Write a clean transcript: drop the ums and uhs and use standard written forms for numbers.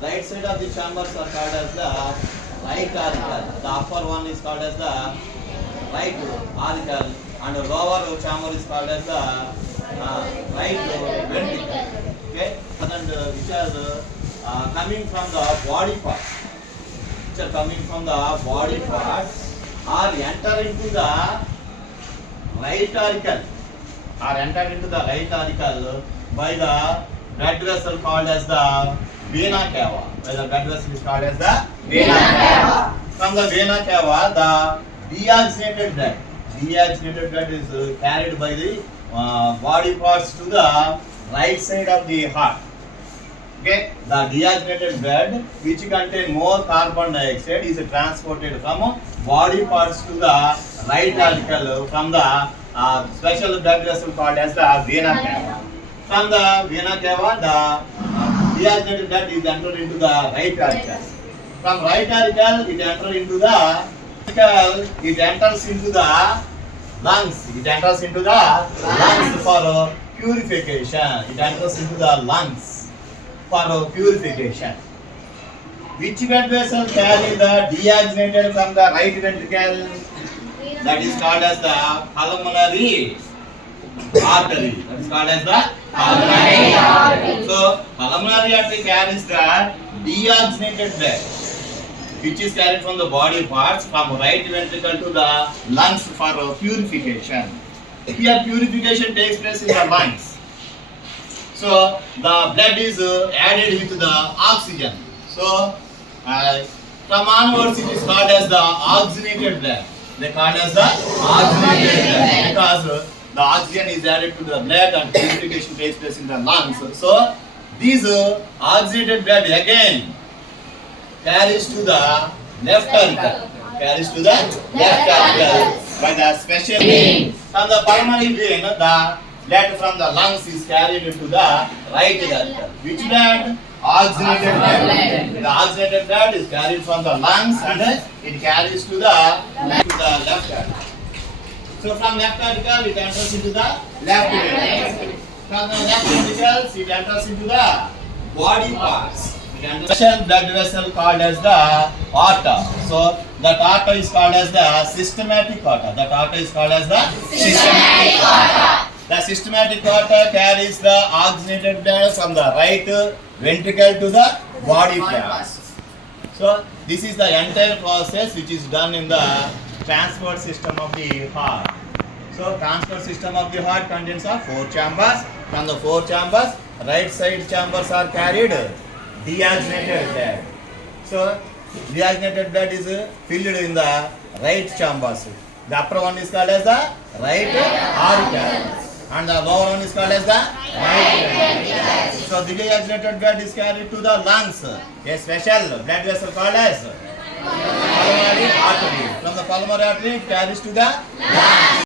right side of the chambers are called as the right auricle. The upper one is called as the right auricle, and the lower chamber is called as the right ventricle. Okay, and which are coming from the body parts. Which are coming from the body parts are enter into the right auricle. Are entered into the right auricle by the blood vessel called as the vena cava. By the blood vessel is called as the vena cava. From the vena cava, the deoxygenated blood is carried by the body parts to the right side of the heart. Okay, the deoxygenated blood, which contain more carbon dioxide, is transported from body parts to the right auricle from the special blood vessel called as the vena cava. From the vena cava, the deoxygenated blood is entered into the right auricle. From right auricle, it enters into the lungs. It enters into the lungs for purification. It enters into the lungs for purification. Which blood vessel carry the deoxygenated from the right ventricle? That is called as the pulmonary artery. That is called as the pulmonary artery. So, pulmonary artery carries the deoxygenated blood, which is carried from the body parts from right ventricle to the lungs for purification. Here, purification takes place in the lungs. So, the blood is added with the oxygen. So, from onwards, it is called as the oxygenated blood. They call as the oxygenated blood because the oxygen is added to the blood and purification takes place in the lungs. So, this oxygenated blood again carries to the left auricle. Carries to the left auricle by the special vein. From the pulmonary vein, the blood from the lungs is carried into the right auricle. Which blood? Oxygenated blood. The oxygenated blood is carried from the lungs and it carries to the left auricle. So from left auricle it enters into the left ventricle. From the left ventricles it enters into the body parts. Special blood vessel called as the aorta. So that aorta is called as the systematic aorta. That aorta is called as the systematic aorta. The systematic aorta carries the oxygenated blood from the right ventricle to the body parts. So this is the entire process which is done in the transport system of the heart. So transport system of the heart contains of 4 chambers. From the 4 chambers, right side chambers are carried deoxygenated blood. So deoxygenated blood is filled in the right chambers. The upper one is called as the right auricle and the lower one is called as the right ventricle. So the deoxygenated blood is carried to the lungs. A special blood vessel called as pulmonary artery. From the pulmonary artery it carries to the lungs.